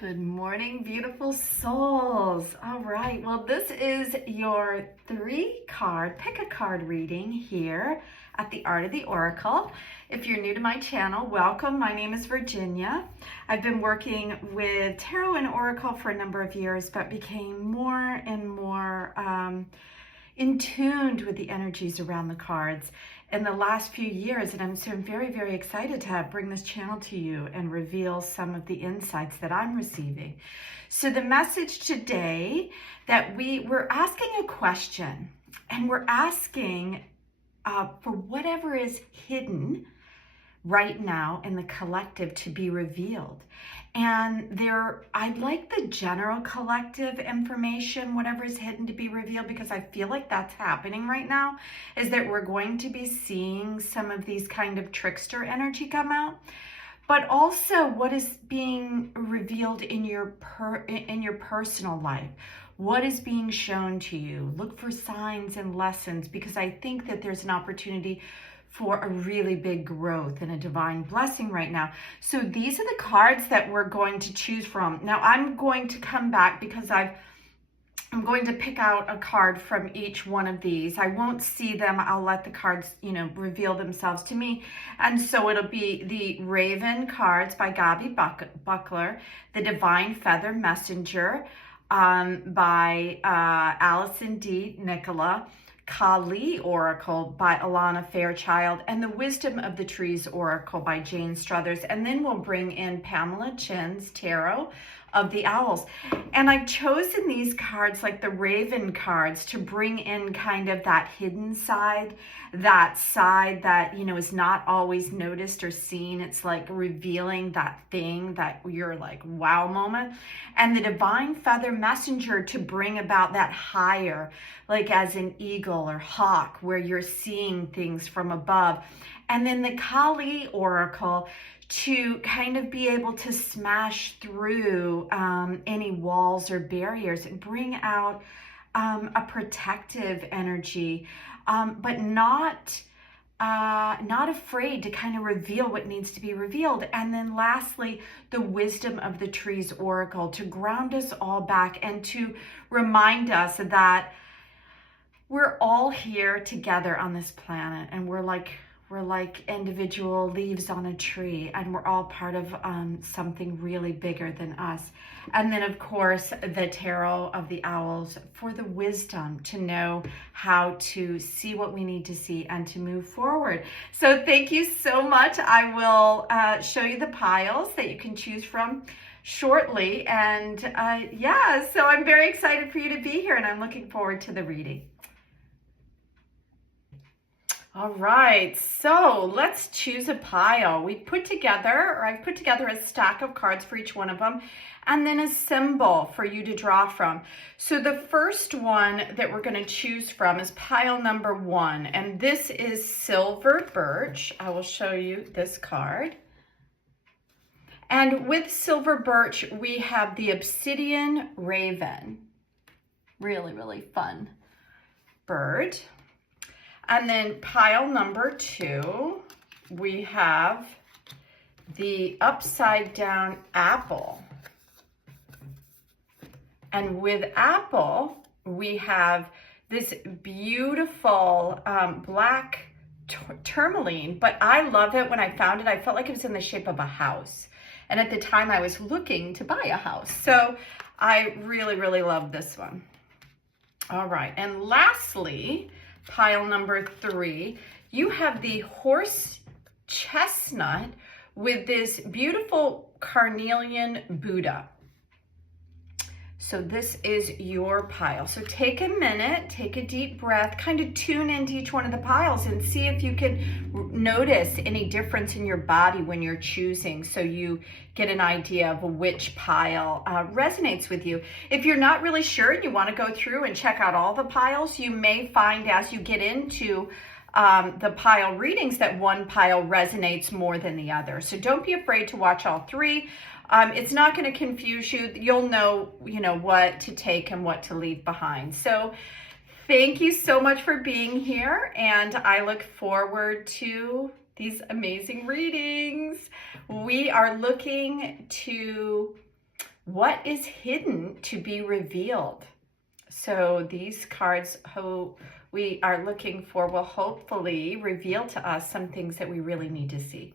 Good morning, beautiful souls. All right, well, this is your pick a card reading here at the Art of the Oracle. If you're new to my channel, welcome. My name is Virginia. I've been working with tarot and oracle for a number of years, but became more and more in tuned with the energies around the cards in the last few years, and I'm very, very excited to bring this channel to you and reveal some of the insights that I'm receiving. So the message today that we're asking a question, and we're asking for whatever is hidden right now in the collective to be revealed. And I'd like the general collective information, whatever is hidden, to be revealed, because I feel like that's happening right now, is that we're going to be seeing some of these kind of trickster energy come out, but also what is being revealed in your personal life. What is being shown to you? Look for signs and lessons, because I think that there's an opportunity for a really big growth and a divine blessing right now. So these are the cards that we're going to choose from. Now I'm going to come back because I'm going to pick out a card from each one of these. I won't see them. I'll let the cards, reveal themselves to me. And so it'll be the Raven cards by Gabi Buckler, the Divine Feather Messenger by Alison DeNicola, Kali Oracle by Alana Fairchild, and the Wisdom of the Trees Oracle by Jane Struthers. And then we'll bring in Pamela Chen's Tarot of the Owls. And I've chosen these cards, like the Raven cards, to bring in kind of that hidden side, that is not always noticed or seen. It's like revealing that thing that you're like, wow moment. And the Divine Feather Messenger to bring about that higher, like as an eagle or hawk, where you're seeing things from above. And then the Kali Oracle to kind of be able to smash through any walls or barriers and bring out a protective energy, but not afraid to kind of reveal what needs to be revealed. And then lastly, the Wisdom of the Trees Oracle to ground us all back and to remind us that we're all here together on this planet, and we're like individual leaves on a tree, and we're all part of something really bigger than us. And then of course the Tarot of the Owls for the wisdom to know how to see what we need to see and to move forward. So thank you so much. I will show you the piles that you can choose from shortly. And so I'm very excited for you to be here, and I'm looking forward to the reading. All right, so let's choose a pile. I've put together a stack of cards for each one of them, and then a symbol for you to draw from. So the first one that we're going to choose from is pile number 1, and this is Silver Birch. I will show you this card. And with Silver Birch, we have the Obsidian Raven. Really, really fun bird. And then pile number 2, we have the Upside Down Apple. And with apple, we have this beautiful black tourmaline, but I love it. When I found it, I felt like it was in the shape of a house. And at the time I was looking to buy a house. So I really, really love this one. All right, and lastly, pile number 3, you have the Horse Chestnut with this beautiful carnelian Buddha. So this is your pile. So take a minute, take a deep breath, kind of tune into each one of the piles and see if you can notice any difference in your body when you're choosing, so you get an idea of which pile resonates with you. If you're not really sure and you want to go through and check out all the piles, you may find as you get into the pile readings that one pile resonates more than the other. So don't be afraid to watch all 3. It's not going to confuse you. You'll know, what to take and what to leave behind. So thank you so much for being here, and I look forward to these amazing readings. We are looking to What is hidden to be revealed? So these cards who we are looking for will hopefully reveal to us some things that we really need to see.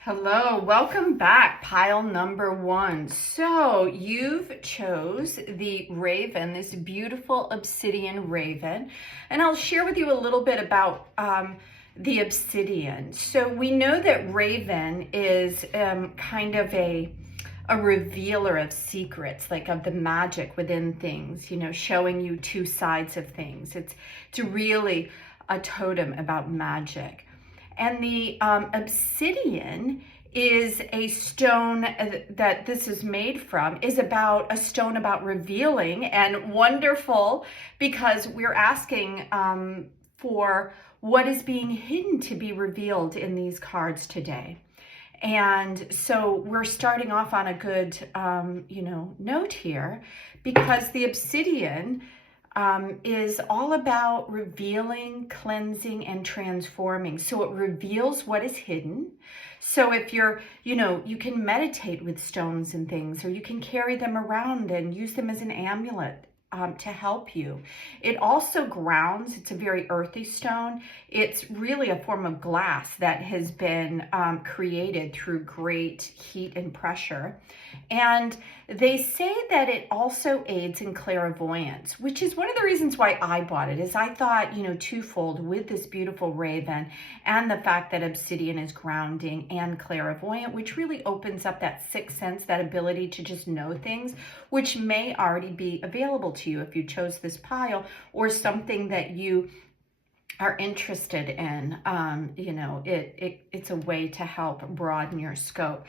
Hello, welcome back, pile number 1. So you've chose the raven, this beautiful obsidian raven, and I'll share with you a little bit about the obsidian. So we know that raven is kind of a revealer of secrets, like of the magic within things, you know, showing you two sides of things. It's really a totem about magic. And the obsidian is a stone that this is made from, is about a stone about revealing, and wonderful because we're asking for what is being hidden to be revealed in these cards today. And so we're starting off on a good, note here, because the obsidian is all about revealing, cleansing, and transforming. So it reveals what is hidden. So if you're, you can meditate with stones and things, or you can carry them around and use them as an amulet to help you. It also grounds. It's a very earthy stone. It's really a form of glass that has been created through great heat and pressure. And they say that it also aids in clairvoyance, which is one of the reasons why I bought it. Is I thought, twofold with this beautiful raven and the fact that obsidian is grounding and clairvoyant, which really opens up that sixth sense, that ability to just know things, which may already be available to you if you chose this pile, or something that you are interested in. It's a way to help broaden your scope.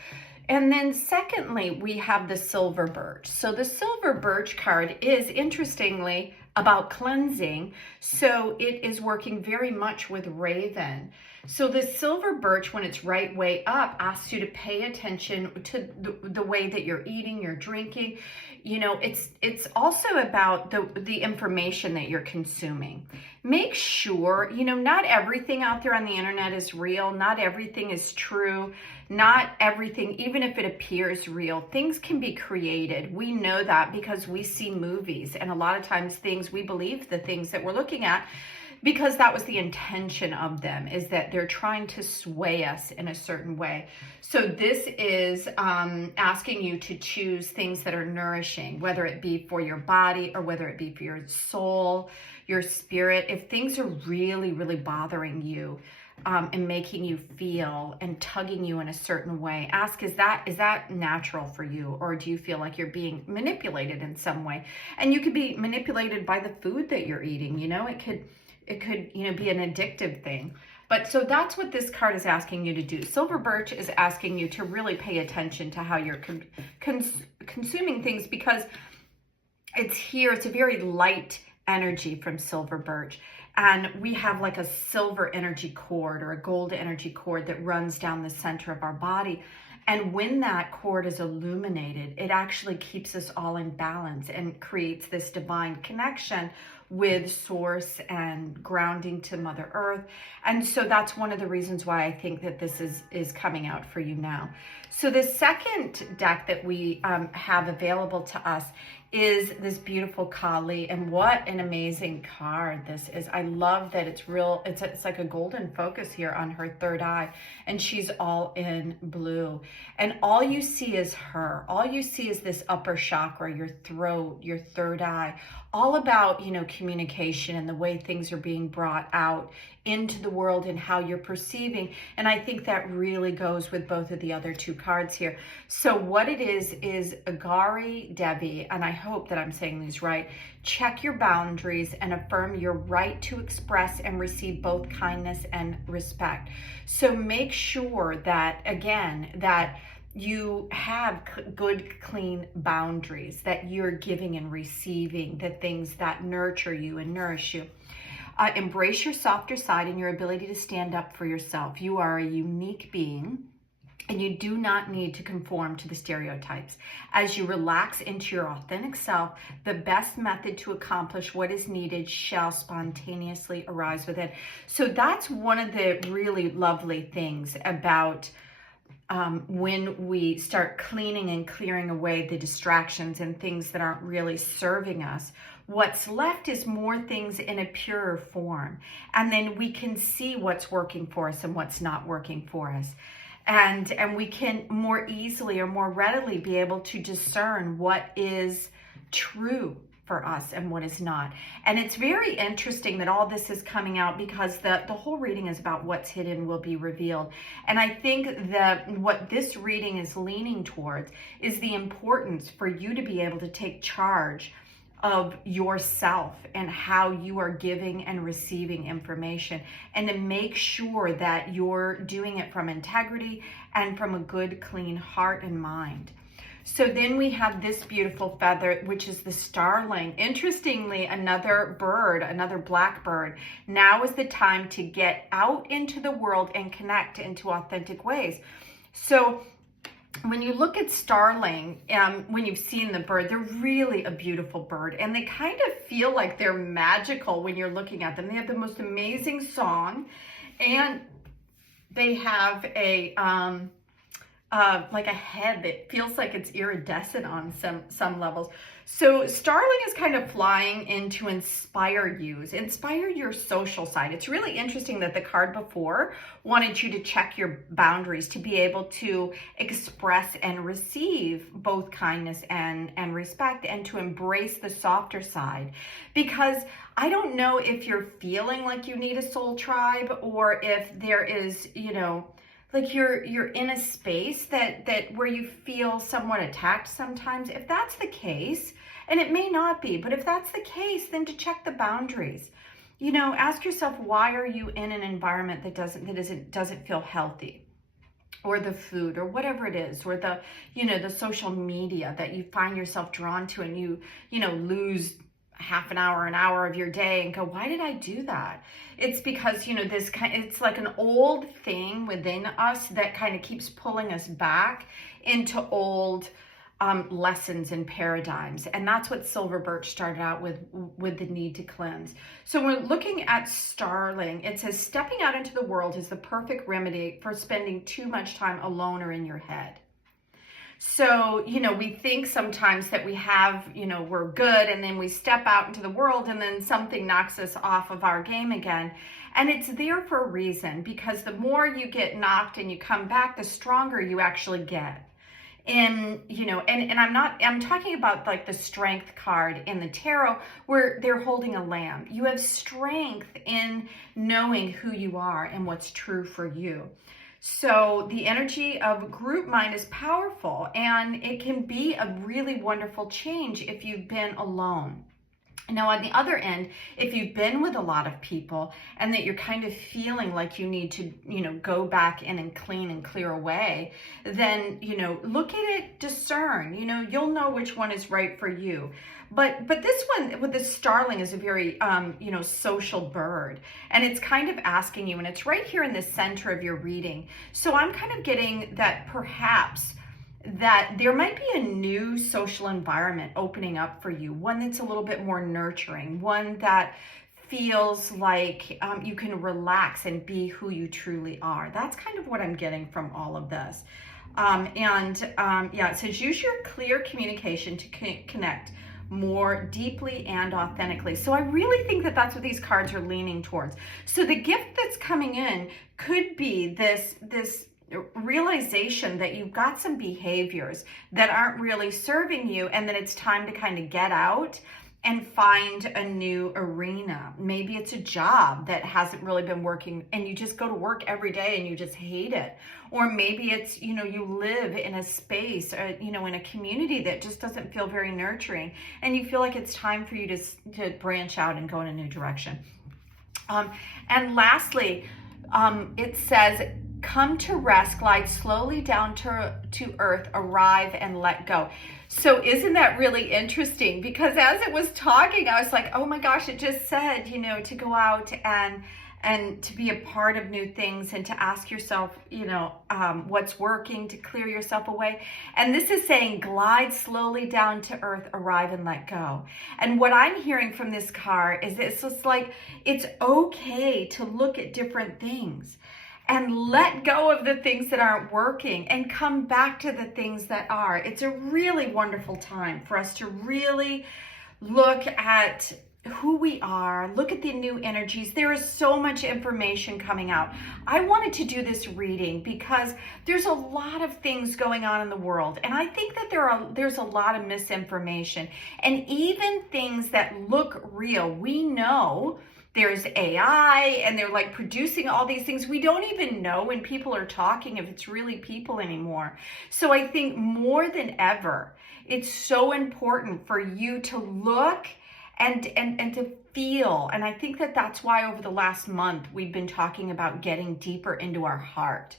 And then secondly, we have the silver birch. So the silver birch card is, interestingly, about cleansing. So it is working very much with raven. So the silver birch, when it's right way up, asks you to pay attention to the way that you're eating, you're drinking. It's also about the information that you're consuming. Make sure, not everything out there on the internet is real. Not everything is true. Not everything, even if it appears real, things can be created. We know that because we see movies, and a lot of times we believe the things that we're looking at, because that was the intention of them, is that they're trying to sway us in a certain way. So this is asking you to choose things that are nourishing, whether it be for your body or whether it be for your soul, your spirit. If things are really, really bothering you and making you feel and tugging you in a certain way, ask, is that natural for you? Or do you feel like you're being manipulated in some way? And you could be manipulated by the food that you're eating. It could be an addictive thing. But so that's what this card is asking you to do. Silver birch is asking you to really pay attention to how you're consuming things, because it's a very light energy from silver birch. And we have like a silver energy cord or a gold energy cord that runs down the center of our body. And when that cord is illuminated, it actually keeps us all in balance and creates this divine connection with source and grounding to Mother Earth. And so that's one of the reasons why I think that this is coming out for you now. So the second deck that we have available to us is this beautiful Kali, and what an amazing card this is. I love that it's like a golden focus here on her third eye, and she's all in blue, and all you see is her. All you see is this upper chakra, your throat, your third eye, all about communication and the way things are being brought out into the world and how you're perceiving. And I think that really goes with both of the other two cards here. So what it is Agari Devi, and I hope that I'm saying these right, check your boundaries and affirm your right to express and receive both kindness and respect. So make sure that, again, that you have good, clean boundaries, that you're giving and receiving the things that nurture you and nourish you. Embrace your softer side and your ability to stand up for yourself. You are a unique being, And you do not need to conform to the stereotypes. As you relax into your authentic self, the best method to accomplish what is needed shall spontaneously arise within. So that's one of the really lovely things about when we start cleaning and clearing away the distractions and things that aren't really serving us. What's left is more things in a purer form. And then we can see what's working for us and what's not working for us. And we can more easily or more readily be able to discern what is true for us and what is not. And it's very interesting that all this is coming out because the whole reading is about what's hidden will be revealed. And I think that what this reading is leaning towards is the importance for you to be able to take charge of yourself and how you are giving and receiving information, and to make sure that you're doing it from integrity and from a good, clean heart and mind. So then we have this beautiful feather, which is the starling. Interestingly, another bird, another blackbird. Now is the time to get out into the world and connect into authentic ways. So when you look at starling, when you've seen the bird, they're really a beautiful bird, and they kind of feel like they're magical when you're looking at them. They have the most amazing song, and they have a like a head that feels like it's iridescent on some levels. So starling is kind of flying in to inspire your social side. It's really interesting that the card before wanted you to check your boundaries, to be able to express and receive both kindness and respect, and to embrace the softer side. Because I don't know if you're feeling like you need a soul tribe, or if there is, like you're in a space that where you feel somewhat attacked sometimes. If that's the case, and it may not be, but if that's the case, then to check the boundaries. Ask yourself, why are you in an environment that doesn't feel healthy? Or the food, or whatever it is, or the social media that you find yourself drawn to, and you lose half an hour of your day and go, why did I do that? It's because, it's like an old thing within us that kind of keeps pulling us back into old lessons and paradigms. And that's what Silver Birch started out with the need to cleanse. So when we're looking at starling, it says stepping out into the world is the perfect remedy for spending too much time alone or in your head. So, we think sometimes that we have, we're good, and then we step out into the world and then something knocks us off of our game again. And it's there for a reason, because the more you get knocked and you come back, the stronger you actually get. And, I'm talking about like the strength card in the tarot, where they're holding a lamb. You have strength in knowing who you are and what's true for you. So the energy of group mind is powerful, and it can be a really wonderful change if you've been alone. Now, on the other end, if you've been with a lot of people and that you're kind of feeling like you need to, go back in and clean and clear away, then, look at it, discern, you'll know which one is right for you. But this one with the starling is a very, social bird, and it's kind of asking you, and it's right here in the center of your reading. So I'm kind of getting that perhaps that there might be a new social environment opening up for you, one that's a little bit more nurturing, one that feels like you can relax and be who you truly are. That's kind of what I'm getting from all of this. It says use your clear communication to connect more deeply and authentically. So I really think that that's what these cards are leaning towards. So the gift that's coming in could be this realization that you've got some behaviors that aren't really serving you, and that it's time to kind of get out and find a new arena. Maybe it's a job that hasn't really been working, and you just go to work every day and you just hate it. Or maybe it's, you live in a space, in a community that just doesn't feel very nurturing, and you feel like it's time for you to branch out and go in a new direction. And lastly, it says, come to rest, glide slowly down to earth, arrive and let go. So isn't that really interesting? Because as it was talking, I was like, oh my gosh, it just said, to go out and and to be a part of new things and to ask yourself, what's working, to clear yourself away. And this is saying glide slowly down to earth, arrive and let go. And what I'm hearing from this card is it's just like, it's okay to look at different things and let go of the things that aren't working and come back to the things that are. It's a really wonderful time for us to really look at who we are, look at the new energies. There is so much information coming out. I wanted to do this reading because there's a lot of things going on in the world, and I think that there's a lot of misinformation, and even things that look real. We know there's AI and they're like producing all these things. We don't even know when people are talking if it's really people anymore. So I think more than ever, it's so important for you to look and to feel. And I think that that's why over the last month, we've been talking about getting deeper into our heart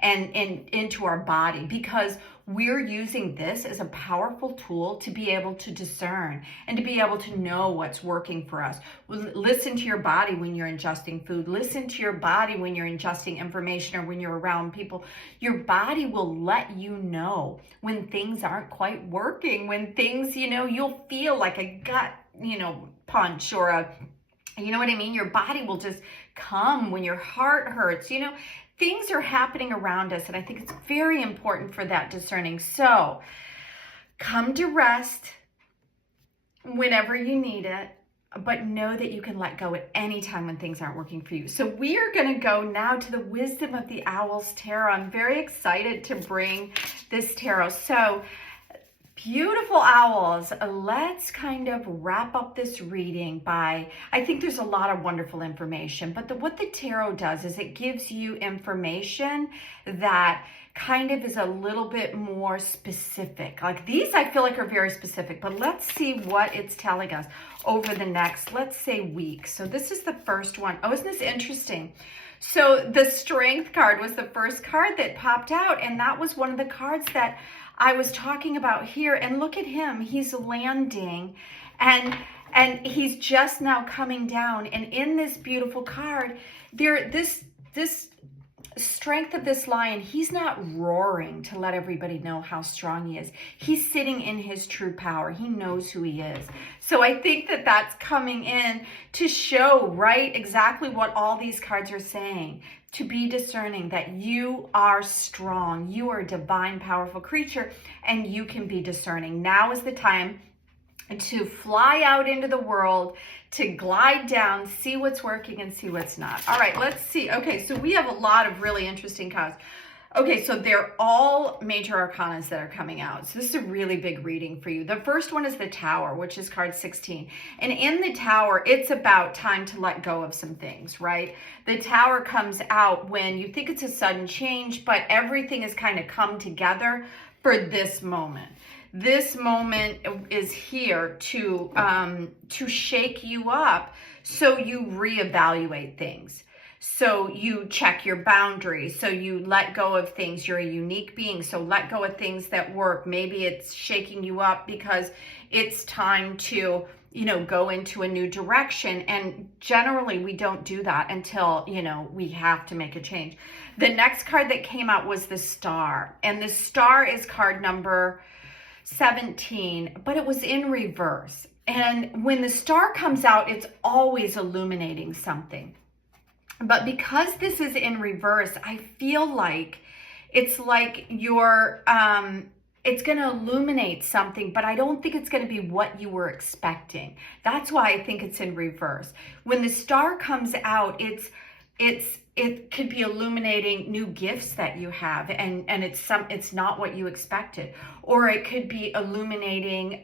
and into our body, because we're using this as a powerful tool to be able to discern and to be able to know what's working for us. Listen to your body when you're ingesting food. Listen to your body when you're ingesting information or when you're around people. Your body will let you know when things aren't quite working, when things, you'll feel like a gut, punch or what I mean? Your body will just come when your heart hurts, Things are happening around us, and I think it's very important for that discerning. So come to rest whenever you need it, but know that you can let go at any time when things aren't working for you. So we are going to go now to the Wisdom of the Owls Tarot. I'm very excited to bring this tarot. So beautiful owls, let's kind of wrap up this reading by, I think there's a lot of wonderful information, but what the tarot does is it gives you information that kind of is a little bit more specific. Like these, I feel like are very specific, but let's see what it's telling us over the next, let's say, week. So this is the first one. Oh, isn't this interesting? So the Strength card was the first card that popped out, and that was one of the cards that I was talking about here. And look at him, he's landing and he's just now coming down. And in this beautiful card, this strength of this lion, he's not roaring to let everybody know how strong he is. He's sitting in his true power. He knows who he is. So I think that that's coming in to show, right, exactly what all these cards are saying. To be discerning that you are strong. You are a divine, powerful creature, and you can be discerning. Now is the time to fly out into the world, to glide down, see what's working and see what's not. All right, let's see. Okay, so we have a lot of really interesting cards. Okay, so they're all major arcanas that are coming out. So this is a really big reading for you. The first one is the Tower, which is card 16. And in the Tower, it's about time to let go of some things, right? The Tower comes out when you think it's a sudden change, but everything has kind of come together for this moment. This moment is here to shake you up so you reevaluate things. So you check your boundaries. So you let go of things. You're a unique being. So let go of things that work. Maybe it's shaking you up because it's time to, go into a new direction. And generally we don't do that until, we have to make a change. The next card that came out was the Star. And the Star is card number 17, but it was in reverse. And when the Star comes out, it's always illuminating something. But because this is in reverse, I feel like it's like it's going to illuminate something, but I don't think it's going to be what you were expecting. That's why I think it's in reverse. When the Star comes out, it could be illuminating new gifts that you have, and it's not what you expected. Or it could be illuminating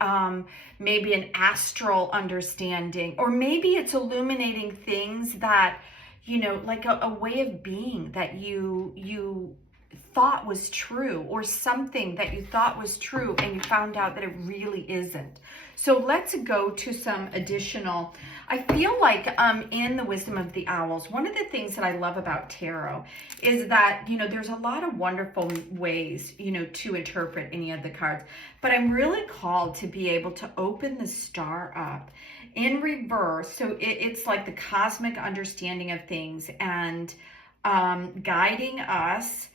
maybe an astral understanding, or maybe it's illuminating things that, like a way of being that you thought was true, or something that you thought was true and you found out that it really isn't. So let's go to some additional, I feel like in the Wisdom of the Owls, one of the things that I love about tarot is that, there's a lot of wonderful ways, to interpret any of the cards, but I'm really called to be able to open the Star up in reverse. So it's like the cosmic understanding of things and guiding us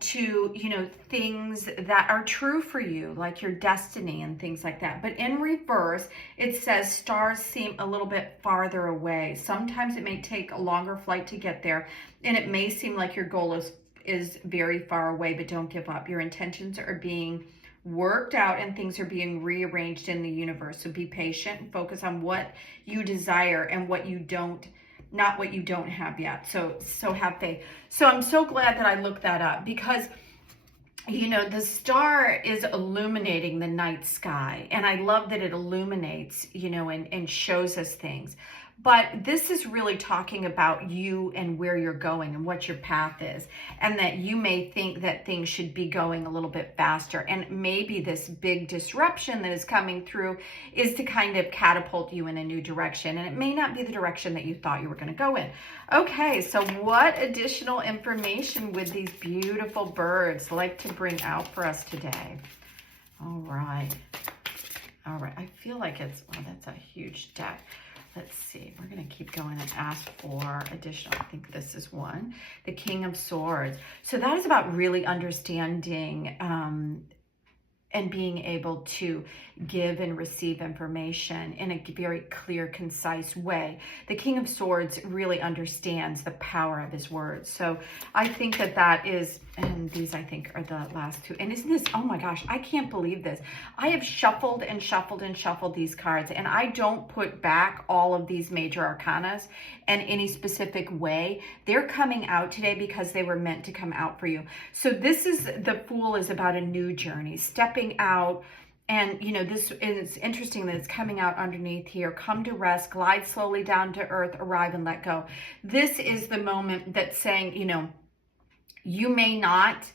to, you know, things that are true for you, like your destiny and things like that. But in reverse, it says stars seem a little bit farther away. Sometimes it may take a longer flight to get there, and it may seem like your goal is very far away, but don't give up. Your intentions are being worked out and things are being rearranged in the universe. So be patient and focus on what you desire and what you don't, not what you don't have yet. So have faith. So I'm so glad that I looked that up, because you know, the star is illuminating the night sky, and I love that it illuminates, you know, and shows us things. But this is really talking about you and where you're going and what your path is, and that you may think that things should be going a little bit faster. And maybe this big disruption that is coming through is to kind of catapult you in a new direction. And it may not be the direction that you thought you were going to go in. Okay, so what additional information would these beautiful birds like to bring out for us today? All right. All right. I feel like it's, well, that's a huge deck. Let's see, we're going to keep going and ask for additional. I think this is one, the King of Swords. So that is about really understanding and being able to give and receive information in a very clear, concise way. The King of Swords really understands the power of his words. So I think that that is, and these I think are the last two. And isn't this, oh my gosh, I can't believe this. I have shuffled and shuffled and shuffled these cards, and I don't put back all of these major arcanas in any specific way. They're coming out today because they were meant to come out for you. So this is, the Fool is about a new journey, stepping out. And you know, this is interesting that it's coming out underneath here. Come to rest, glide slowly down to earth, arrive and let go. This is the moment that's saying, you know, you may not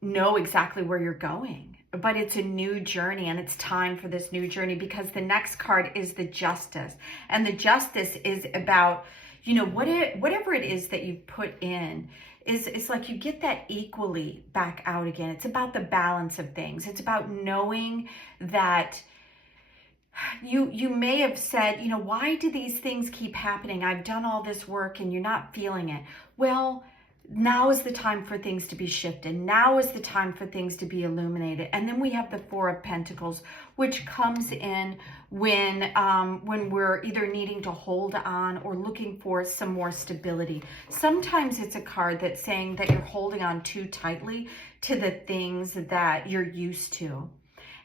know exactly where you're going, but it's a new journey, and it's time for this new journey, because the next card is the Justice. And the Justice is about, you know, whatever it is that you've put in, it's like you get that equally back out again. It's about the balance of things. It's about knowing that you may have said, you know, why do these things keep happening? I've done all this work and you're not feeling it. Well, now is the time for things to be shifted. Now is the time for things to be illuminated. And then we have the Four of Pentacles, which comes in when we're either needing to hold on or looking for some more stability. Sometimes it's a card that's saying that you're holding on too tightly to the things that you're used to.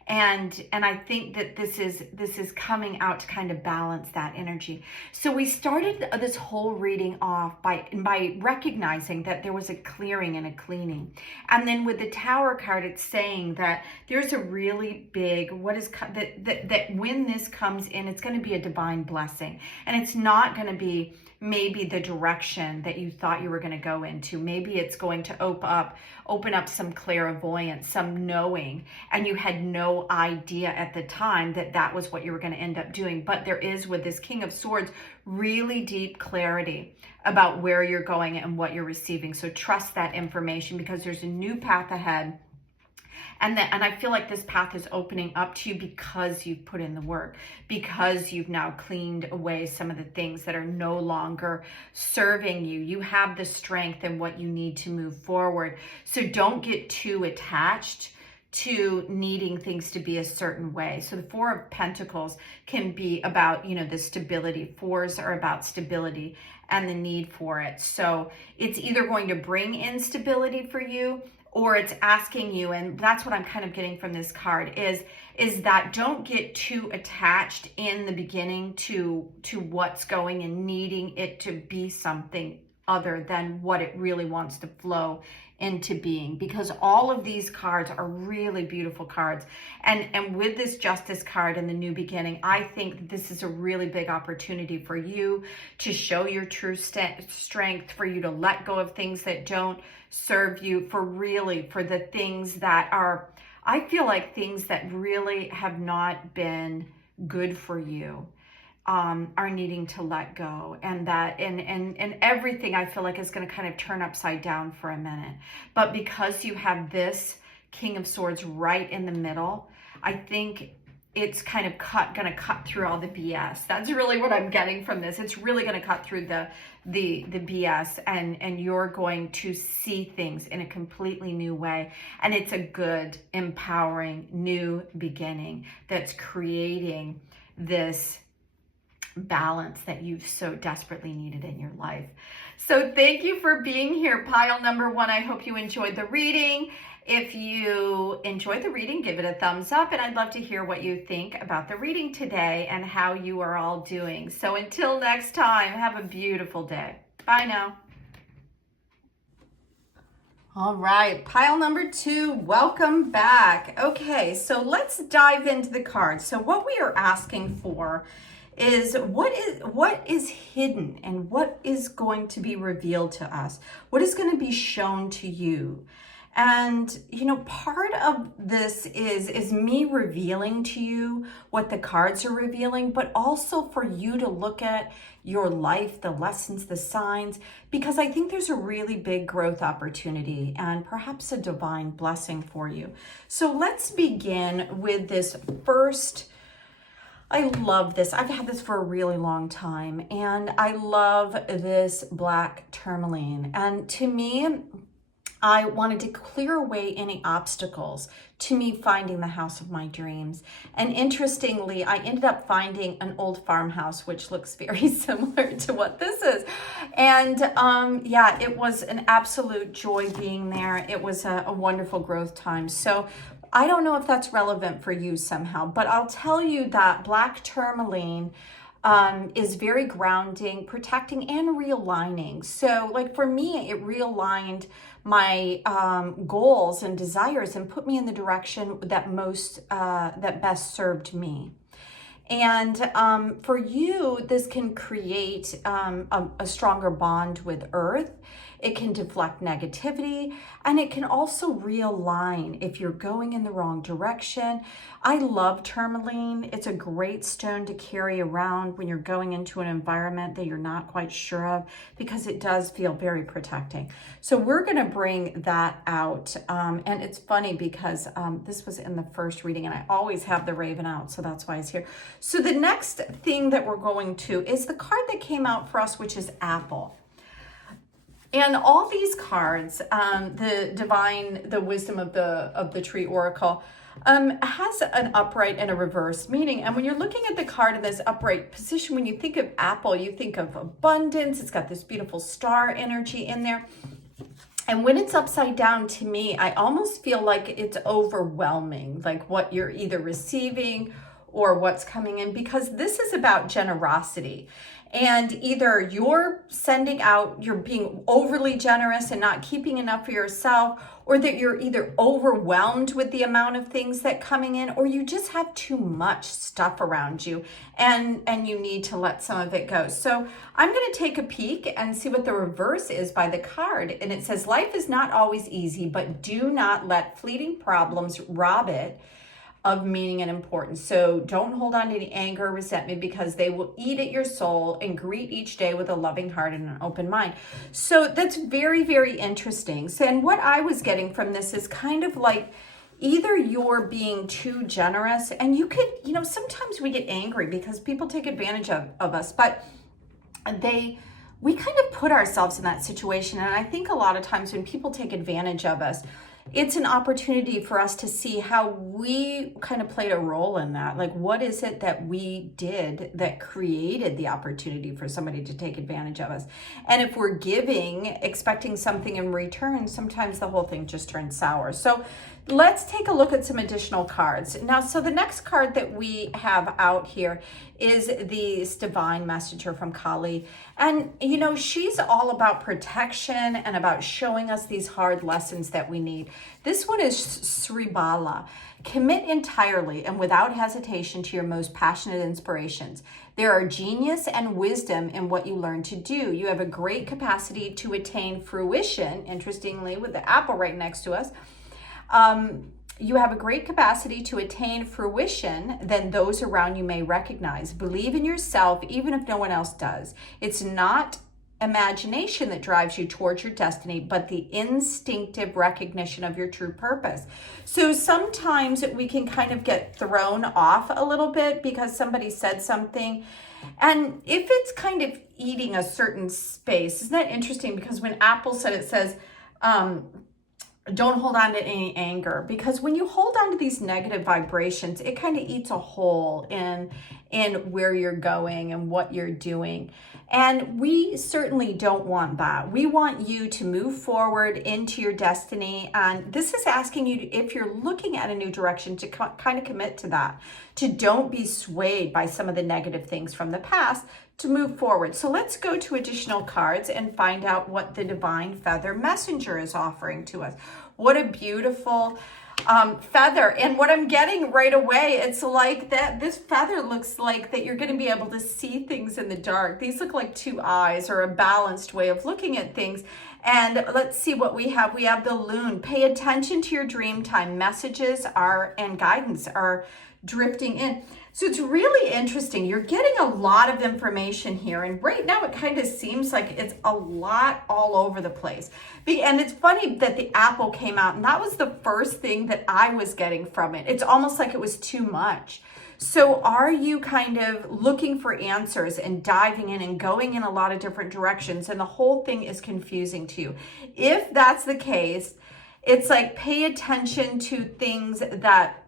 And I think that this is coming out to kind of balance that energy. So we started this whole reading off by recognizing that there was a clearing and a cleaning. And then with the Tower card, it's saying that there's a really big, that when this comes in, it's going to be a divine blessing. And it's not going to be maybe the direction that you thought you were going to go into. Maybe it's going to open up some clairvoyance, some knowing, and you had no idea at the time that that was what you were going to end up doing. But there is, with this King of Swords, really deep clarity about where you're going and what you're receiving. So trust that information, because there's a new path ahead. And I feel like this path is opening up to you because you've put in the work, because you've now cleaned away some of the things that are no longer serving you. You have the strength and what you need to move forward. So don't get too attached to needing things to be a certain way. So the Four of Pentacles can be about, you know, the stability. Fours are about stability and the need for it. So it's either going to bring in stability for you, or it's asking you, and that's what I'm kind of getting from this card, is that don't get too attached in the beginning to what's going and needing it to be something other than what it really wants to flow into being, because all of these cards are really beautiful cards. And with this Justice card and the new beginning, I think this is a really big opportunity for you to show your true strength, for you to let go of things that don't serve you, for the things that are, I feel like things that really have not been good for you. Are needing to let go, and that and everything I feel like is going to kind of turn upside down for a minute. But because you have this King of Swords right in the middle, I think it's kind of going to cut through all the BS. That's really what I'm getting from this. It's really going to cut through the BS, and you're going to see things in a completely new way. And it's a good, empowering, new beginning that's creating this balance that you've so desperately needed in your life. So thank you for being here, pile number one. I hope you enjoyed the reading. If you enjoyed the reading, give it a thumbs up, and I'd love to hear what you think about the reading today and how you are all doing. So until next time, have a beautiful day. Bye now. All right, pile number two, welcome back. Okay, so let's dive into the cards. So what we are asking for is what is hidden and what is going to be revealed to us? What is going to be shown to you? And, you know, part of this is me revealing to you what the cards are revealing, but also for you to look at your life, the lessons, the signs, because I think there's a really big growth opportunity and perhaps a divine blessing for you. So let's begin with this first. I love this. I've had this for a really long time, and I love this black tourmaline. And to me, I wanted to clear away any obstacles to me finding the house of my dreams. And interestingly, I ended up finding an old farmhouse, which looks very similar to what this is. And yeah, it was an absolute joy being there. It was a wonderful growth time. So I don't know if that's relevant for you somehow, but I'll tell you that black tourmaline is very grounding, protecting, and realigning. So like for me, it realigned my goals and desires and put me in the direction that best served me. And for you, this can create a stronger bond with Earth. It can deflect negativity, and it can also realign if you're going in the wrong direction. I love tourmaline. It's a great stone to carry around when you're going into an environment that you're not quite sure of, because it does feel very protecting. So we're going to bring that out. And it's funny because this was in the first reading, and I always have the Raven out, so that's why it's here. So the next thing that we're going to is the card that came out for us, which is Apple. And all these cards, the wisdom of the tree oracle, has an upright and a reverse meaning. And when you're looking at the card in this upright position, when you think of apple, you think of abundance. It's got this beautiful star energy in there. And when it's upside down, to me, I almost feel like it's overwhelming, like what you're either receiving or what's coming in, because this is about generosity. And either you're sending out, you're being overly generous and not keeping enough for yourself, or that you're either overwhelmed with the amount of things that coming in, or you just have too much stuff around you and you need to let some of it go. So I'm going to take a peek and see what the reverse is by the card. And it says, life is not always easy, but do not let fleeting problems rob it of meaning and importance. So don't hold on to any anger or resentment, because they will eat at your soul, and greet each day with a loving heart and an open mind. So that's very, very interesting. So, and what I was getting from this is kind of like either you're being too generous, and you could, you know, sometimes we get angry because people take advantage of us, but we kind of put ourselves in that situation. And I think a lot of times when people take advantage of us, it's an opportunity for us to see how we kind of played a role in that. Like, what is it that we did that created the opportunity for somebody to take advantage of us? And if we're giving, expecting something in return, sometimes the whole thing just turns sour. So let's take a look at some additional cards. Now, so the next card that we have out here is this Divine Messenger from Kali. And, you know, she's all about protection and about showing us these hard lessons that we need. This one is Sri Bala. Commit entirely and without hesitation to your most passionate inspirations. There are genius and wisdom in what you learn to do. You have a great capacity to attain fruition, interestingly, with the apple right next to us. You have a great capacity to attain fruition than those around you may recognize. Believe in yourself, even if no one else does. It's not imagination that drives you towards your destiny, but the instinctive recognition of your true purpose. So sometimes we can kind of get thrown off a little bit because somebody said something. And if it's kind of eating a certain space, isn't that interesting? Because when Apple said, it says, don't hold on to any anger, because when you hold on to these negative vibrations, it kind of eats a hole in where you're going and what you're doing. And we certainly don't want that. We want you to move forward into your destiny. And this is asking you, if you're looking at a new direction, to kind of commit to that, to don't be swayed by some of the negative things from the past, to move forward. So let's go to additional cards and find out what the Divine Feather Messenger is offering to us. What a beautiful feather. And what I'm getting right away, it's like that this feather looks like that you're going to be able to see things in the dark. These look like two eyes, or a balanced way of looking at things. And let's see what we have. We have the Loon. Pay attention to your dream time. Messages and guidance are drifting in. So it's really interesting. You're getting a lot of information here. And right now it kind of seems like it's a lot all over the place. And it's funny that the apple came out, and that was the first thing that I was getting from it. It's almost like it was too much. So are you kind of looking for answers and diving in and going in a lot of different directions, and the whole thing is confusing to you? If that's the case, it's like, pay attention to things that,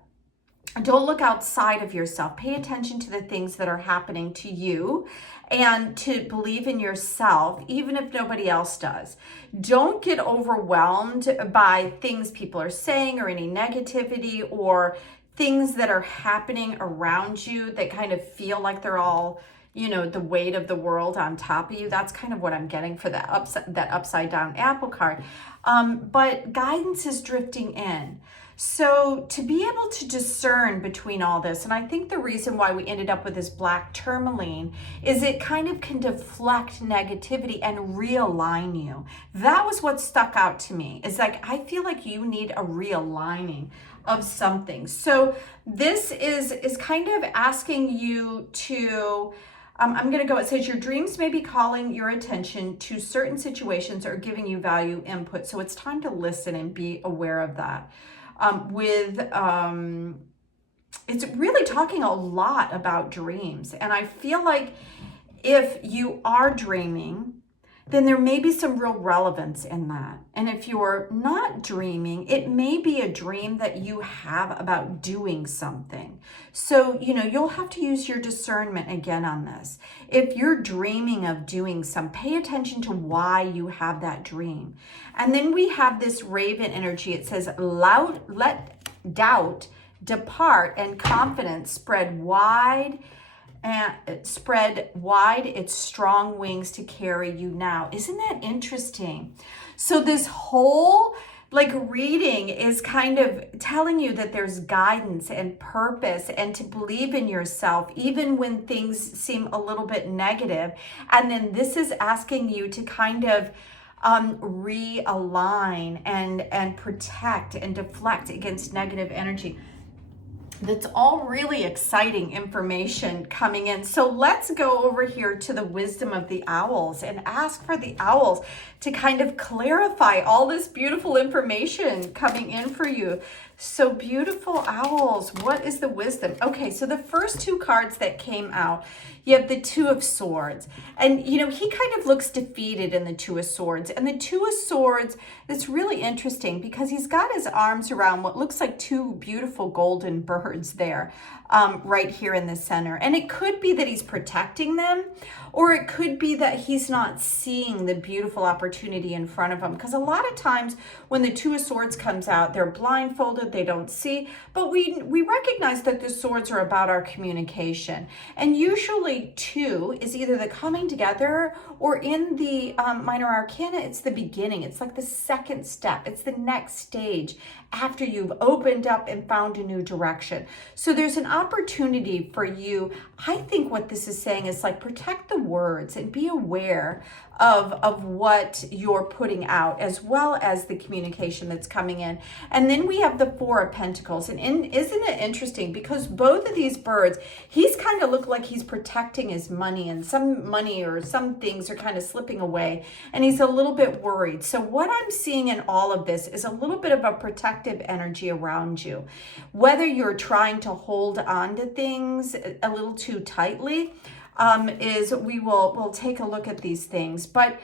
don't look outside of yourself. Pay attention to the things that are happening to you, and to believe in yourself, even if nobody else does. Don't get overwhelmed by things people are saying, or any negativity, or things that are happening around you that kind of feel like they're all, you know, the weight of the world on top of you. That's kind of what I'm getting for that upside down apple card. But guidance is drifting in. So to be able to discern between all this, and I think the reason why we ended up with this black tourmaline is it kind of can deflect negativity and realign you. That was what stuck out to me. It's like, I feel like you need a realigning of something. So this is kind of asking you to, I'm going to go, it says your dreams may be calling your attention to certain situations or giving you value input. So it's time to listen and be aware of that. It's really talking a lot about dreams. And I feel like if you are dreaming, then there may be some real relevance in that. And if you're not dreaming, it may be a dream that you have about doing something. So, you know, you'll have to use your discernment again on this. If you're dreaming of doing some, pay attention to why you have that dream. And then we have this raven energy. It says, let doubt depart and confidence spread wide its strong wings to carry you now. Isn't that interesting? So this whole reading is kind of telling you that there's guidance and purpose, and to believe in yourself even when things seem a little bit negative. And then this is asking you to kind of realign and protect and deflect against negative energy. That's all really exciting information coming in. So let's go over here to the wisdom of the owls and ask for the owls to kind of clarify all this beautiful information coming in for you. So beautiful owls, what is the wisdom? Okay, so the first two cards that came out, you have the Two of Swords. And, you know, he kind of looks defeated in the Two of Swords. And the Two of Swords, it's really interesting because he's got his arms around what looks like two beautiful golden birds there, right here in the center. And it could be that he's protecting them, or it could be that he's not seeing the beautiful opportunity in front of him. Because a lot of times when the Two of Swords comes out, they're blindfolded, they don't see. But we recognize that the swords are about our communication. And usually two is either the coming together, or in the minor arcana, it's the beginning. It's like the second step. It's the next stage after you've opened up and found a new direction. So there's an opportunity for you. I think what this is saying is like protect the words and be aware of what you're putting out, as well as the communication that's coming in. And then we have the Four of Pentacles. And isn't it interesting? Because both of these birds, he's kind of look like he's protecting his money, and some money or some things are kind of slipping away, and he's a little bit worried. So what I'm seeing in all of this is a little bit of a protective energy around you. Whether you're trying to hold on to things a little too tightly, we'll take a look at these things. But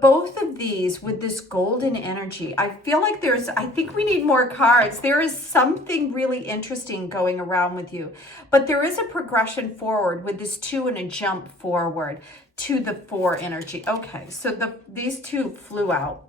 both of these with this golden energy, I feel like I think we need more cards. There is something really interesting going around with you, but there is a progression forward with this 2 and a jump forward to the 4 energy. Okay, so these two flew out.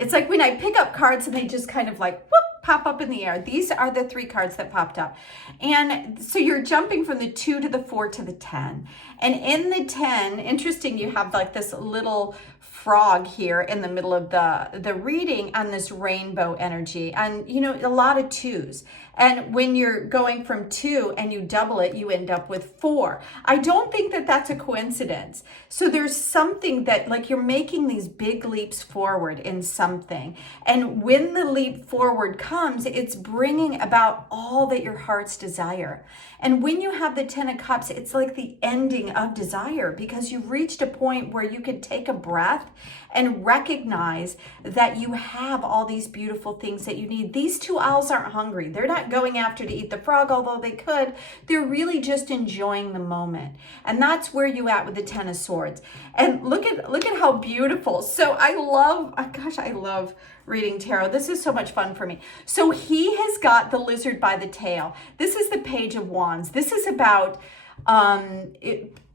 It's like when I pick up cards and they just kind of like, whoop, pop up in the air. These are the 3 cards that popped up. And so you're jumping from the 2 to the 4 to the 10. And in the 10, interesting, you have like this little frog here in the middle of the reading on this rainbow energy. And, you know, a lot of 2s. And when you're going from 2 and you double it, you end up with 4. I don't think that that's a coincidence. So there's something that, like, you're making these big leaps forward in something. And when the leap forward comes, it's bringing about all that your heart's desire. And when you have the 10 of Cups, it's like the ending of desire, because you've reached a point where you can take a breath and recognize that you have all these beautiful things that you need. These 2 owls aren't hungry. They're not going after to eat the frog, although they could. They're really just enjoying the moment. And that's where you at with the 10 of Swords. And look at how beautiful. So I love reading tarot. This is so much fun for me. So he has got the lizard by the tail. This is the Page of Wands. This is about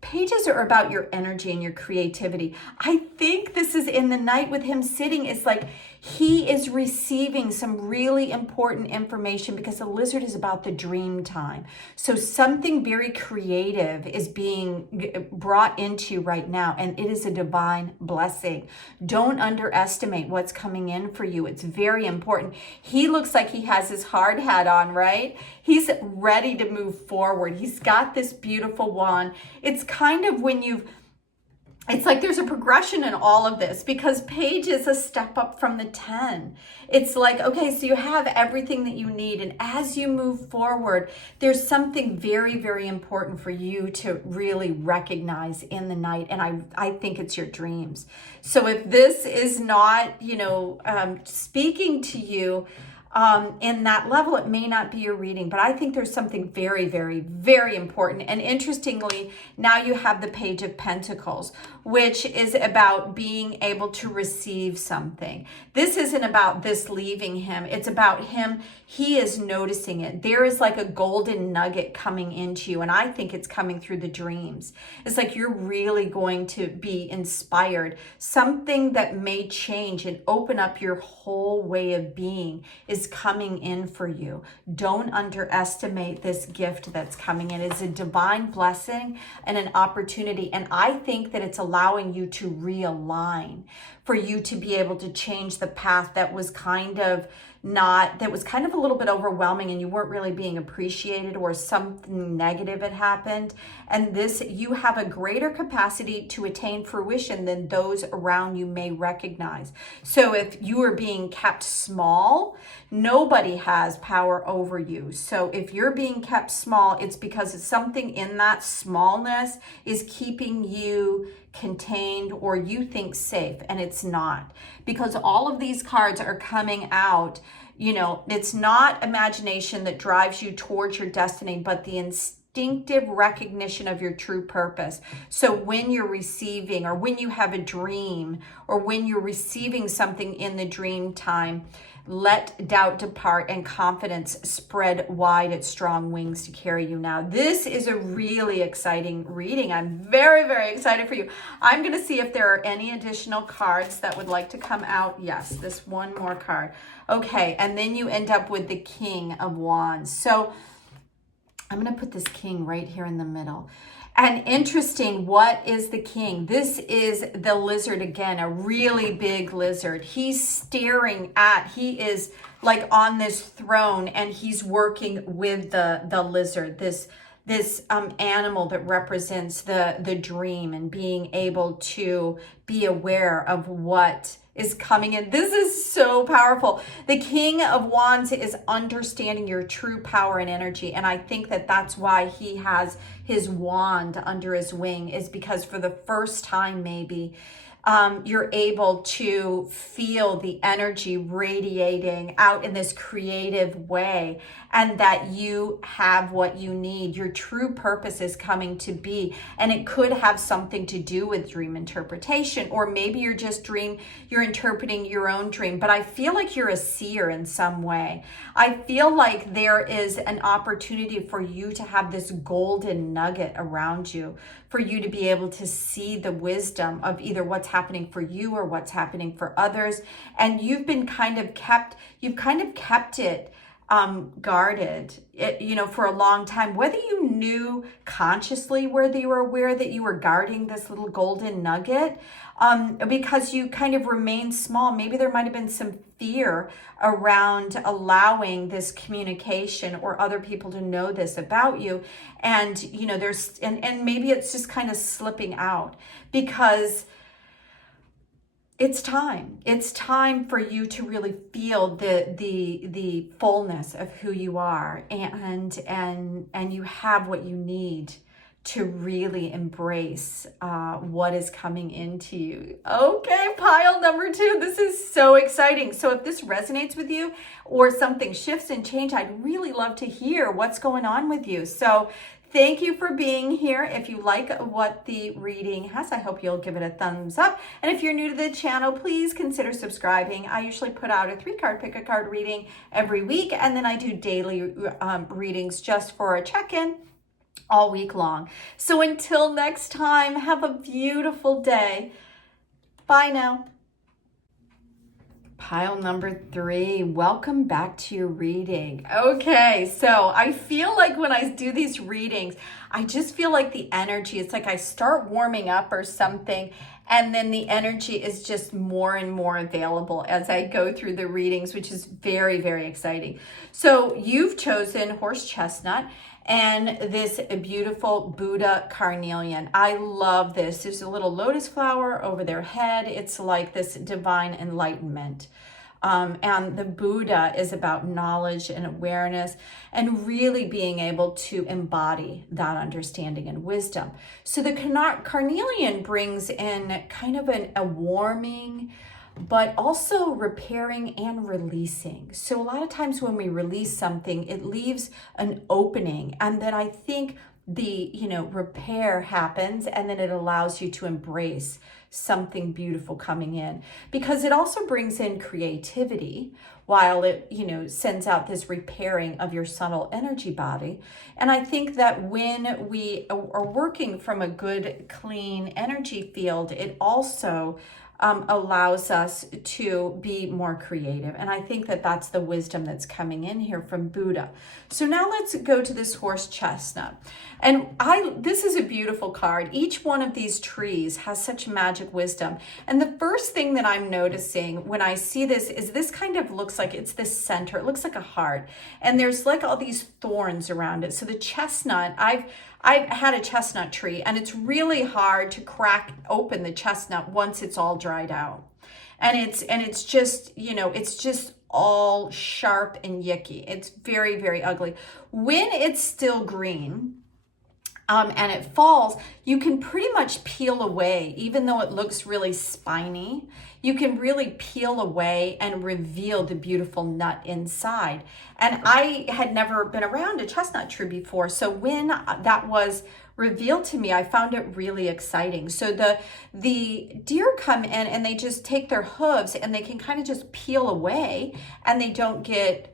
pages are about your energy and your creativity. I think this is in the night with him sitting. It's like he is receiving some really important information, because the lizard is about the dream time. So something very creative is being brought into you right now, and it is a divine blessing. Don't underestimate what's coming in for you. It's very important. He looks like he has his hard hat on, right? He's ready to move forward. He's got this beautiful wand. It's kind of it's like there's a progression in all of this, because Page is a step up from the 10. It's like, okay, so you have everything that you need. And as you move forward, there's something very, very important for you to really recognize in the night. And I think it's your dreams. So if this is not, speaking to you, in that level, it may not be your reading, but I think there's something very, very, very important. And interestingly, now you have the Page of Pentacles, which is about being able to receive something. This isn't about this leaving him. It's about him. He is noticing it. There is like a golden nugget coming into you, and I think it's coming through the dreams. It's like you're really going to be inspired. Something that may change and open up your whole way of being is coming in for you. Don't underestimate this gift that's coming in. It's a divine blessing and an opportunity. And I think that it's allowing you to realign, for you to be able to change the path that was kind of a little bit overwhelming, and you weren't really being appreciated, or something negative had happened. And this, you have a greater capacity to attain fruition than those around you may recognize. So if you are being kept small, nobody has power over you. So if you're being kept small, it's because it's something in that smallness is keeping you contained, or you think safe, and it's not. Because all of these cards are coming out, it's not imagination that drives you towards your destiny, but the instinctive recognition of your true purpose. So when you're receiving, or when you have a dream, or when you're receiving something in the dream time, let doubt depart and confidence spread wide its strong wings to carry you now. This is a really exciting reading. I'm very, very excited for you. I'm going to see if there are any additional cards that would like to come out. Yes, this one more card. Okay, and then you end up with the King of Wands. So I'm going to put this king right here in the middle. And interesting, what is the king? This is the lizard again, a really big lizard. He's staring at, he is like on this throne, and he's working with the lizard, this animal that represents the dream and being able to be aware of what is coming in. This is so powerful. The King of Wands is understanding your true power and energy. And I think that that's why he has his wand under his wing, is because for the first time, maybe, you're able to feel the energy radiating out in this creative way, and that you have what you need. Your true purpose is coming to be, and it could have something to do with dream interpretation, or maybe you're interpreting your own dream. But I feel like you're a seer in some way. I feel like there is an opportunity for you to have this golden nugget around you, for you to be able to see the wisdom of either what's happening for you or what's happening for others. And you've kind of kept it guarded, for a long time, whether you knew consciously, whether you were aware that you were guarding this little golden nugget, because you kind of remained small. Maybe there might have been some fear around allowing this communication or other people to know this about you. And, and maybe it's just kind of slipping out, because it's time. It's time for you to really feel the fullness of who you are, and you have what you need to really embrace what is coming into you. Okay, pile number 2. This is so exciting. So if this resonates with you, or something shifts and change, I'd really love to hear what's going on with you. So thank you for being here. If you like what the reading has, I hope you'll give it a thumbs up. And if you're new to the channel, please consider subscribing. I usually put out a 3-card pick a card reading every week, and then I do daily readings just for a check-in all week long. So until next time, have a beautiful day. Bye now. Pile number 3, welcome back to your reading. Okay, so I feel like when I do these readings, I just feel like the energy, it's like I start warming up or something, and then the energy is just more and more available as I go through the readings, which is very, very exciting. So you've chosen horse chestnut and this beautiful Buddha carnelian. I love this. There's a little lotus flower over their head. It's like this divine enlightenment. And the Buddha is about knowledge and awareness, and really being able to embody that understanding and wisdom. So the carnelian brings in kind of a warming, but also repairing and releasing. So a lot of times when we release something, it leaves an opening, and then I think the repair happens, and then it allows you to embrace something beautiful coming in, because it also brings in creativity while it sends out this repairing of your subtle energy body. And I think that when we are working from a good, clean energy field, it also allows us to be more creative. And I think that that's the wisdom that's coming in here from Buddha. So now let's go to this horse chestnut. And this is a beautiful card. Each one of these trees has such magic wisdom. And the first thing that I'm noticing when I see this is this kind of looks like it's this center. It looks like a heart. And there's like all these thorns around it. So the chestnut, I've had a chestnut tree, and it's really hard to crack open the chestnut once it's all dried out. And it's just, it's just all sharp and yicky. It's very, very ugly. When it's still green, and it falls, you can pretty much peel away, even though it looks really spiny, you can really peel away and reveal the beautiful nut inside. And I had never been around a chestnut tree before, so when that was revealed to me, I found it really exciting. So the deer come in and they just take their hooves and they can kind of just peel away, and they don't get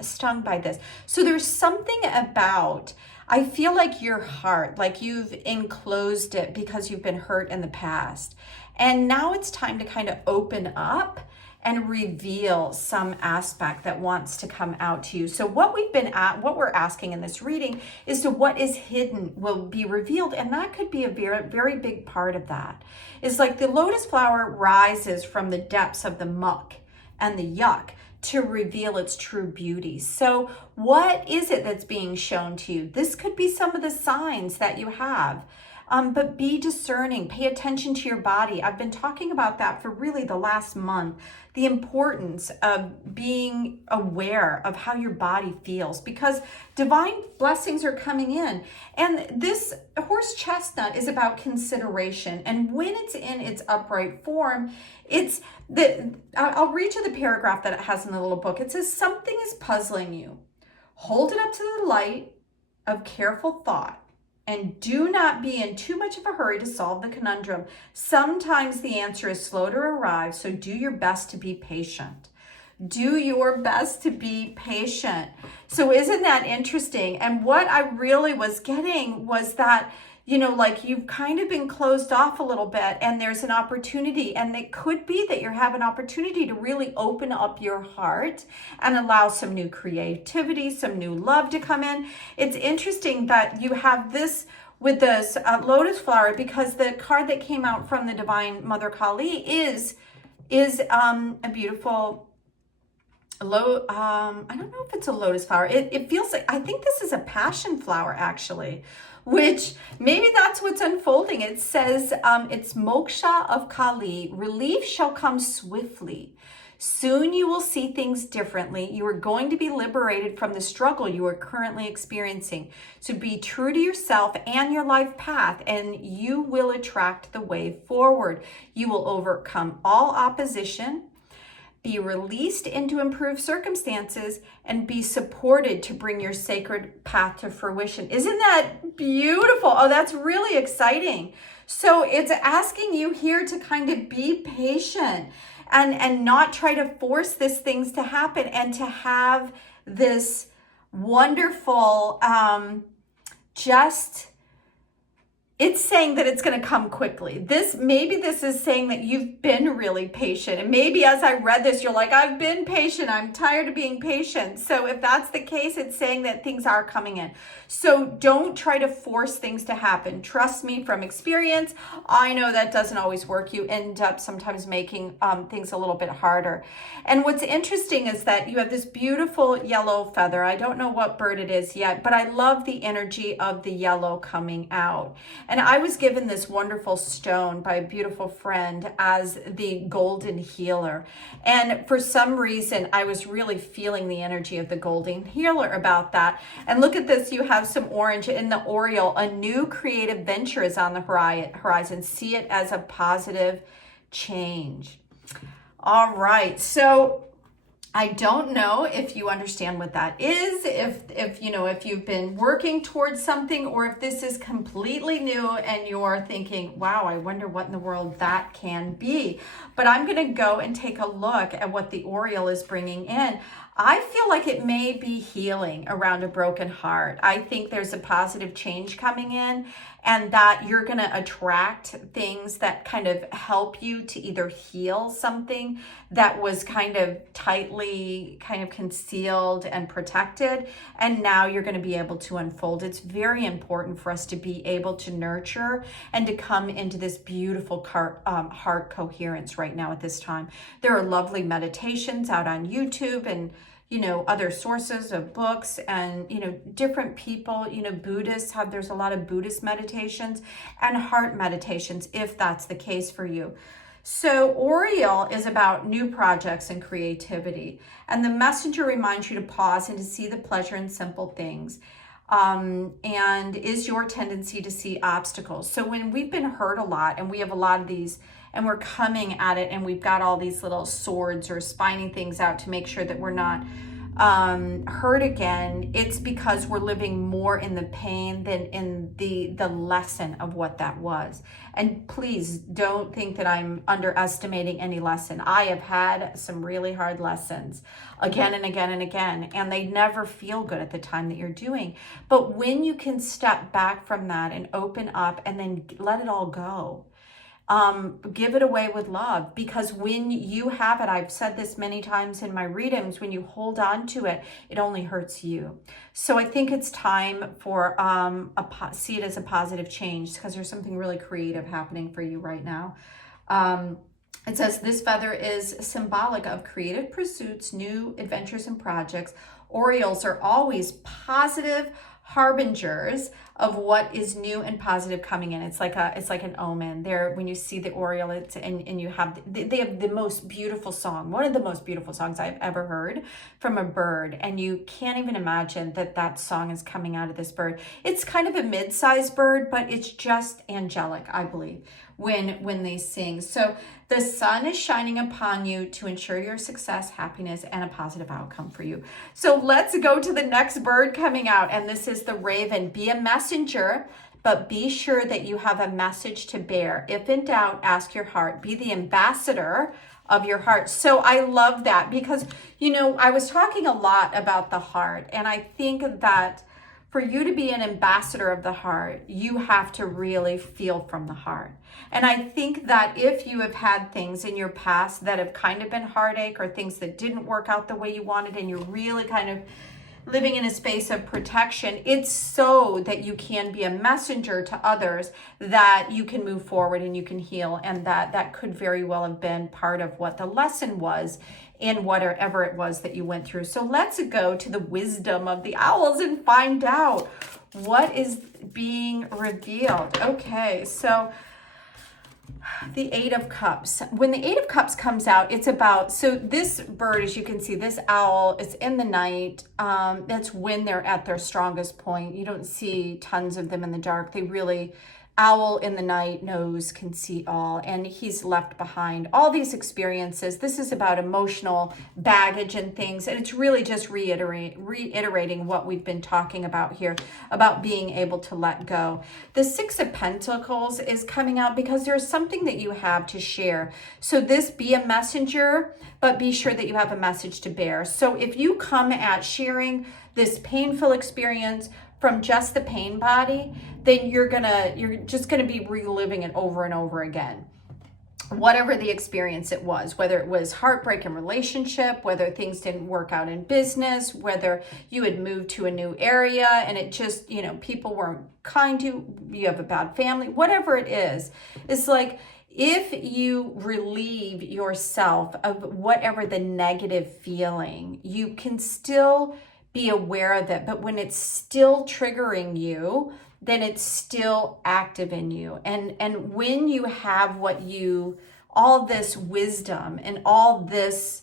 stung by this. So there's something about, I feel like your heart, like you've enclosed it because you've been hurt in the past. And now it's time to kind of open up and reveal some aspect that wants to come out to you. So what we're asking in this reading is to what is hidden will be revealed. And that could be a very, very big part of that. It's like the lotus flower rises from the depths of the muck and the yuck to reveal its true beauty. So what is it that's being shown to you? This could be some of the signs that you have. But be discerning, pay attention to your body. I've been talking about that for really the last month, the importance of being aware of how your body feels, because divine blessings are coming in. And this horse chestnut is about consideration. And when it's in its upright form, I'll read you the paragraph that it has in the little book. It says, something is puzzling you. Hold it up to the light of careful thought. And do not be in too much of a hurry to solve the conundrum. Sometimes the answer is slow to arrive, so do your best to be patient. Do your best to be patient. So isn't that interesting? And what I really was getting was that, like you've kind of been closed off a little bit, and there's an opportunity, and it could be that you have an opportunity to really open up your heart and allow some new creativity, some new love to come in. It's interesting that you have this with this lotus flower, because the card that came out from the Divine Mother Kali is a beautiful I don't know if it's a lotus flower. It feels like, I think this is a passion flower actually, which maybe that's what's unfolding. It says, it's moksha of Kali. Relief shall come swiftly. Soon you will see things differently. You are going to be liberated from the struggle you are currently experiencing. So be true to yourself and your life path, and you will attract the way forward. You will overcome all opposition, be released into improved circumstances, and be supported to bring your sacred path to fruition. Isn't that beautiful? Oh, that's really exciting. So it's asking you here to kind of be patient and not try to force these things to happen, and to have this wonderful, it's saying that it's going to come quickly. Maybe this is saying that you've been really patient. And maybe as I read this, you're like, I've been patient. I'm tired of being patient. So if that's the case, it's saying that things are coming in. So don't try to force things to happen. Trust me from experience. I know that doesn't always work. You end up sometimes making things a little bit harder. And what's interesting is that you have this beautiful yellow feather. I don't know what bird it is yet, but I love the energy of the yellow coming out. And I was given this wonderful stone by a beautiful friend as the golden healer. And for some reason, I was really feeling the energy of the golden healer about that. And look at this, you have some orange in the Oriole. A new creative venture is on the horizon. See it as a positive change. All right, so I don't know if you understand what that is, if you've been working towards something, or if this is completely new and you're thinking, wow, I wonder what in the world that can be. But I'm going to go and take a look at what the Oriole is bringing in. I feel like it may be healing around a broken heart. I think there's a positive change coming in, and that you're going to attract things that kind of help you to either heal something that was kind of tightly kind of concealed and protected, and now you're going to be able to unfold. It's very important for us to be able to nurture and to come into this beautiful heart coherence right now at this time. There are lovely meditations out on YouTube and other sources of books, and different people, Buddhists there's a lot of Buddhist meditations and heart meditations if that's the case for you. So Oriole is about new projects and creativity, and the messenger reminds you to pause and to see the pleasure in simple things. And is your tendency to see obstacles. So when we've been hurt a lot, and we have a lot of these, and we're coming at it, and we've got all these little swords or spining things out to make sure that we're not hurt again, it's because we're living more in the pain than in the lesson of what that was. And please don't think that I'm underestimating any lesson. I have had some really hard lessons again and again and again, and they never feel good at the time that you're doing. But when you can step back from that and open up and then let it all go, give it away with love, because when you have it, I've said this many times in my readings, when you hold on to it, it only hurts you. So I think it's time for see it as a positive change, because there's something really creative happening for you right now. It says this feather is symbolic of creative pursuits, new adventures and projects. Orioles are always positive harbingers of what is new and positive coming in. It's like an omen. There, when you see the oriole, and you have they have the most beautiful song, one of the most beautiful songs I've ever heard from a bird, and you can't even imagine that song is coming out of this bird. It's kind of a mid-sized bird, but it's just angelic, I believe, when they sing. So the sun is shining upon you to ensure your success, happiness, and a positive outcome for you. So let's go to the next bird coming out, and this is the raven. Be a messenger, but be sure that you have a message to bear. If in doubt, ask your heart. Be the ambassador of your heart. So I love that, because, I was talking a lot about the heart, and I think that for you to be an ambassador of the heart, you have to really feel from the heart. And I think that if you have had things in your past that have kind of been heartache, or things that didn't work out the way you wanted, and you're really kind of living in a space of protection, it's so that you can be a messenger to others, that you can move forward and you can heal. And that could very well have been part of what the lesson was in whatever it was that you went through. So let's go to the wisdom of the owls and find out what is being revealed. Okay, so the Eight of Cups. When the Eight of Cups comes out, it's about, so this bird, as you can see, this owl, it's in the night. That's when they're at their strongest point. You don't see tons of them in the dark. They really, owl in the night knows, can see all, and he's left behind all these experiences. This is about emotional baggage and things, and it's really just reiterating what we've been talking about here, about being able to let go. The Six of Pentacles is coming out because there's something that you have to share. So this, be a messenger, but be sure that you have a message to bear. So if you come at sharing this painful experience from just the pain body, then you're just gonna be reliving it over and over again. Whatever the experience it was, whether it was heartbreak in relationship, whether things didn't work out in business, whether you had moved to a new area and it just, people weren't kind to you, have a bad family, whatever it is, it's like, if you relieve yourself of whatever the negative feeling, you can still be aware of it. But when it's still triggering you, then it's still active in you. And when you have all this wisdom and all this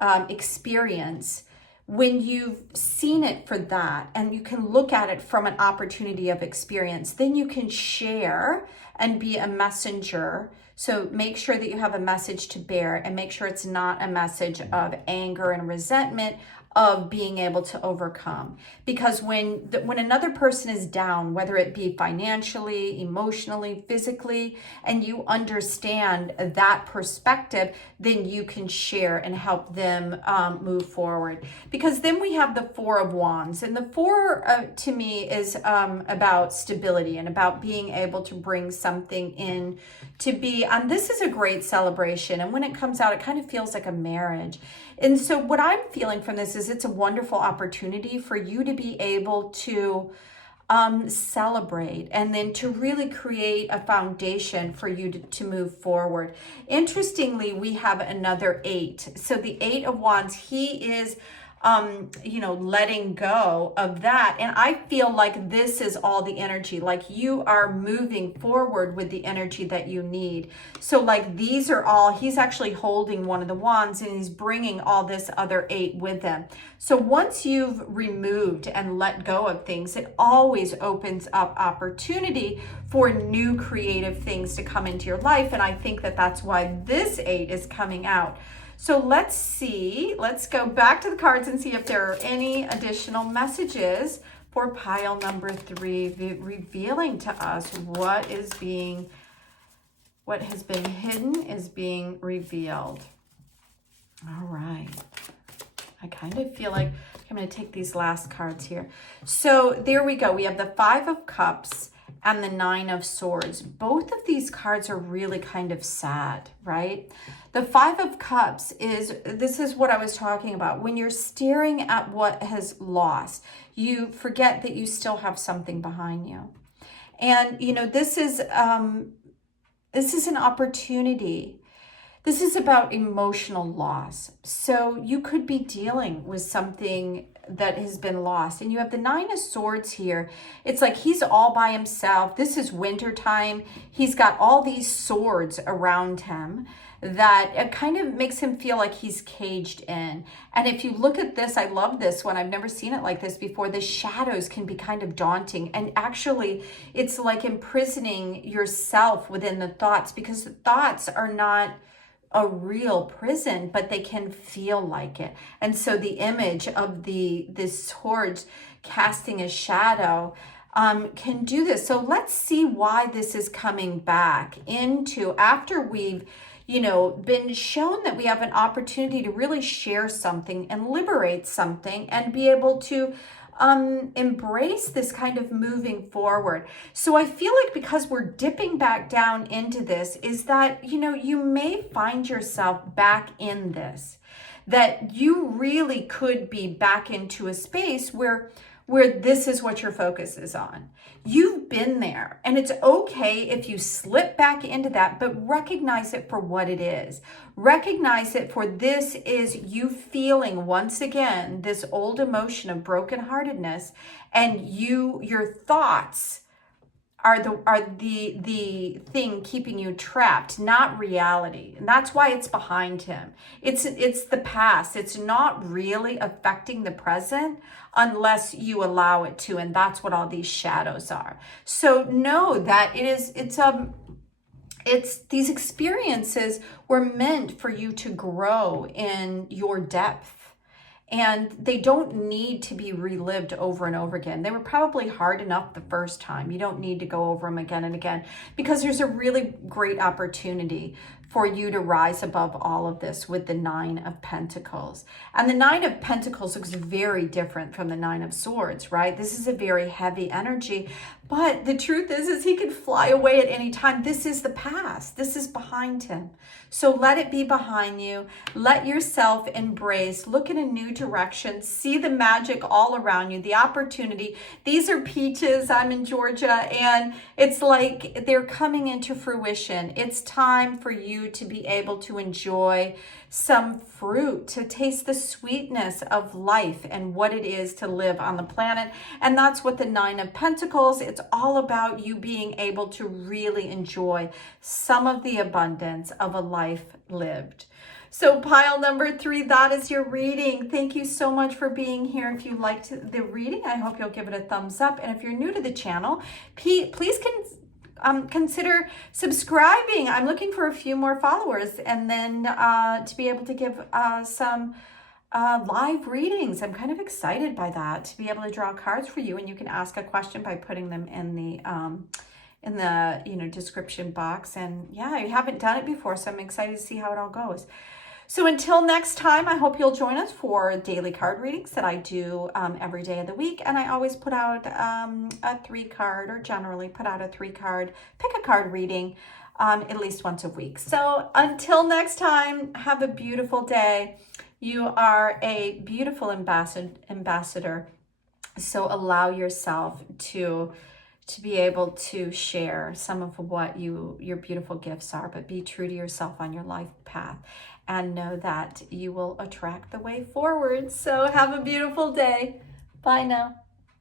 experience, when you've seen it for that, and you can look at it from an opportunity of experience, then you can share and be a messenger. So make sure that you have a message to bear, and make sure it's not a message of anger and resentment, of being able to overcome. Because when another person is down, whether it be financially, emotionally, physically, and you understand that perspective, then you can share and help them move forward. Because then we have the Four of Wands, and the Four to me is about stability and about being able to bring something in to be, and this is a great celebration. And when it comes out, it kind of feels like a marriage. And so what I'm feeling from this is it's a wonderful opportunity for you to be able to celebrate, and then to really create a foundation for you to move forward. Interestingly, we have another 8. So the 8 of Wands, he is letting go of that. And I feel like this is all the energy, like you are moving forward with the energy that you need. So like these are all, he's actually holding one of the wands, and he's bringing all this other 8 with him. So once you've removed and let go of things, it always opens up opportunity for new creative things to come into your life. And I think that that's why this 8 is coming out. So let's see, let's go back to the cards and see if there are any additional messages for pile number 3, revealing to us what has been hidden is being revealed. All right. I kind of feel like I'm going to take these last cards here. So there we go. We have the 5 of Cups and the Nine of Swords. Both of these cards are really kind of sad, right? The Five of Cups this is what I was talking about. When you're staring at what has lost, you forget that you still have something behind you. And, you know, this is an opportunity. This is about emotional loss. So you could be dealing with something that has been lost. And you have the Nine of Swords here. It's like he's all by himself. This is winter time. He's got all these swords around him that it kind of makes him feel like he's caged in. And if you look at this, I love this one. I've never seen it like this before. The shadows can be kind of daunting. And actually, it's like imprisoning yourself within the thoughts, because the thoughts are not a real prison, but they can feel like it. And so the image of this swords casting a shadow can do this. So let's see why this is coming back into, after we've, you know, been shown that we have an opportunity to really share something and liberate something and be able to embrace this kind of moving forward. So I feel like because we're dipping back down into this, is that, you know, you may find yourself back in this, that you really could be back into a space where this is what your focus is on. You've been there, and it's okay if you slip back into that, but recognize it for what it is. Recognize it for this is you feeling once again this old emotion of brokenheartedness, and your thoughts are the thing keeping you trapped, not reality. And that's why it's behind him. It's the past. It's not really affecting the present unless you allow it to, and that's what all these shadows are. So know that it's these experiences were meant for you to grow in your depth. And they don't need to be relived over and over again. They were probably hard enough the first time. You don't need to go over them again and again, because there's a really great opportunity for you to rise above all of this with the Nine of Pentacles. And the Nine of Pentacles looks very different from the Nine of Swords, right? This is a very heavy energy, but the truth is he could fly away at any time. This is the past. This is behind him. So let it be behind you. Let yourself embrace, look in a new direction, see the magic all around you, the opportunity. These are peaches. I'm in Georgia, and it's like they're coming into fruition. It's time for you to be able to enjoy some fruit, to taste the sweetness of life and what it is to live on the planet. And that's what the Nine of Pentacles, it's all about you being able to really enjoy some of the abundance of a life lived. So pile number 3, that is your reading. Thank you so much for being here. If you liked the reading, I hope you'll give it a thumbs up. And if you're new to the channel, please consider subscribing. I'm looking for a few more followers, and then to be able to give some live readings. I'm kind of excited by that, to be able to draw cards for you, and you can ask a question by putting them in the description box. And yeah, I haven't done it before, so I'm excited to see how it all goes. So until next time, I hope you'll join us for daily card readings that I do every day of the week. And I always put out a 3-card, or generally put out a 3-card, pick a card reading at least once a week. So until next time, have a beautiful day. You are a beautiful ambassador. So allow yourself to be able to share some of what your beautiful gifts are, but be true to yourself on your life path, and know that you will attract the way forward. So have a beautiful day. Bye now.